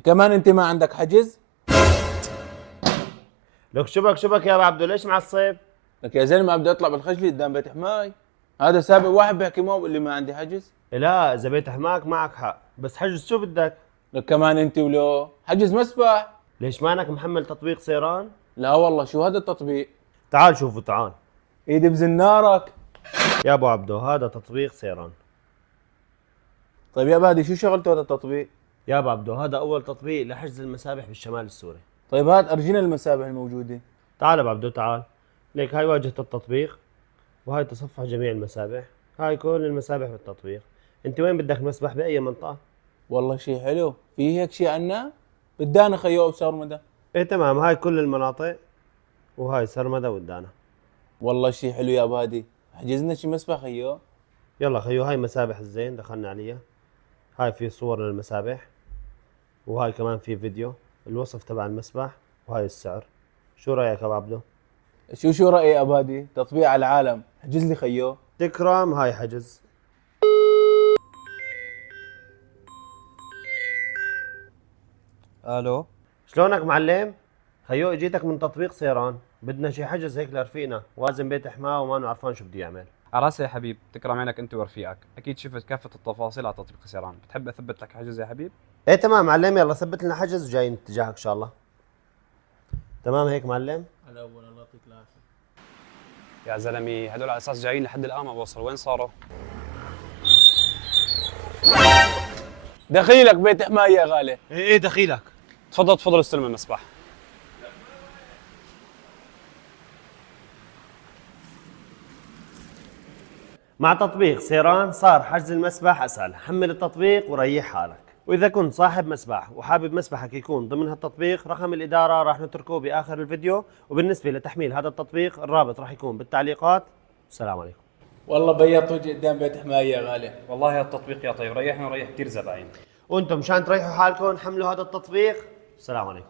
كمان انت ما عندك حجز؟ لك شبك يا ابو عبدو، ليش معصب؟ لك يا زلمه بدي اطلع بالخجلي قدام بيت حماي. هذا سابق واحد بيحكي معه بيقول لي ما عندي حجز. لا اذا بيت حماك معك حق، بس حجز شو بدك؟ لك كمان انت ولو حجز مسبح. ليش مانك محمل تطبيق سيران؟ لا والله، شو هذا التطبيق؟ تعال شوفوا تعال. ايدي بزنارك. يا ابو عبدو هذا تطبيق سيران. طيب يا بادي، شو شغلته هذا التطبيق؟ يا ابو عبدو هذا اول تطبيق لحجز المسابح بالشمال السوري. طيب هات ارجينا المسابح الموجوده. تعال يا ابو عبدو تعال. ليك هاي واجهة التطبيق، وهاي تصفح جميع المسابح. هاي كل المسابح بالتطبيق. انت وين بدك مسبح باي منطقة؟ والله شيء حلو، في هيك شيء عنا؟ بدانا خيو بسرمدة. ايه تمام، هاي كل المناطق، وهاي سرمدة ودانا. والله شيء حلو يا بادي، حجزنا شي مسبح خيو. يلا خيو، هاي مسابح الزين دخلنا عليها. هاي في صور للمسابح، وهاي كمان في فيديو الوصف تبع المسبح، وهاي السعر. شو رايك يا ابو عبدو؟ شو رأيي يا بادي؟ تطبيق على العالم، حجز لي خيو. تكرم، هاي حجز. الو. شلونك معلم؟ خيو اجيتك من تطبيق سيران، بدنا شي حجز هيك لرفيقنا، وازن بيت حماه وما عرفان شو بده يعمل. على راسي يا حبيب، تكرم عينك انت ورفيقك، اكيد شفت كافه التفاصيل على تطبيق سيران. بتحب اثبت لك حجز يا حبيب؟ ايه تمام معلم، يلا ثبت لنا حجز وجايين اتجاهك ان شاء الله. تمام هيك معلم؟ على اول، الله يعطيك العافيه. يا زلمي هدول على اساس جايين لحد الان ما بوصلوا، وين صاروا؟ دخيلك بيت حماي يا غالي. ايه دخيلك. تفضل تفضل استلم المسبح. مع تطبيق سيران صار حجز المسبح اسهل، حمل التطبيق وريح حالك. واذا كنت صاحب مسبح وحابب مسبحك يكون ضمن هالتطبيق، رقم الاداره راح نتركه باخر الفيديو، وبالنسبه لتحميل هذا التطبيق الرابط راح يكون بالتعليقات. السلام عليكم. والله بيض وجه قدام بيت حماي يا غالي. والله هالتطبيق يا طيب ريحنا وريح كثير زباين. وانتم مشان تريحوا حالكم حملوا هذا التطبيق. السلام عليكم.